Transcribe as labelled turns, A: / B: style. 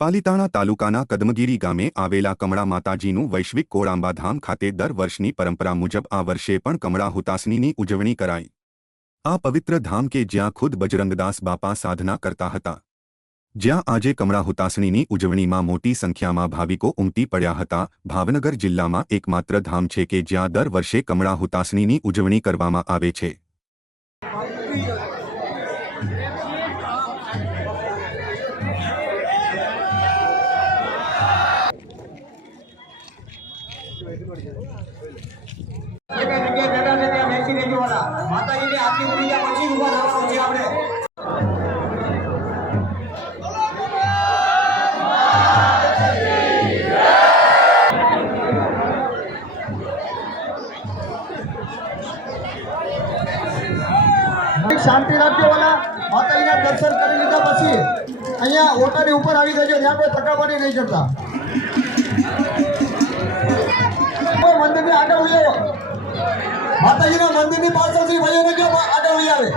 A: પાલીતાણા તાલુકાના કદમગીરી ગામે આવેલા કમળા માતાજીનું વૈશ્વિક કોળાંબાધામ ખાતે દર વર્ષની પરંપરા મુજબ આ વર્ષે પણ કમળા હુતાસનીની ઉજવણી કરાઈ. આ પવિત્ર ધામ કે જ્યાં ખુદ બજરંગદાસ બાપા સાધના કરતા હતા. જ્યાં આજે કમળા હુતાસણીની ઉજવણીમાં મોટી સંખ્યામાં ભાવિકો ઉમટી પડ્યા હતા. ભાવનગર જિલ્લામાં એકમાત્ર ધામ છે કે જ્યાં દર વર્ષે કમળા હુતાસણીની ઉજવણી કરવામાં આવે છે.
B: માતાજીની છે આપણે શાંતિ રાખજો વાલા. માતાજીના દર્શન કરી લીધા પછી અહીંયા ઓટાની ઉપર આવી જજો. ત્યાં કોઈ તકાવાની નહીં જતા. આવો માતાજીના મંદિરની પાછળથી ભાઈઓને કયો આગળ લઈ આવે.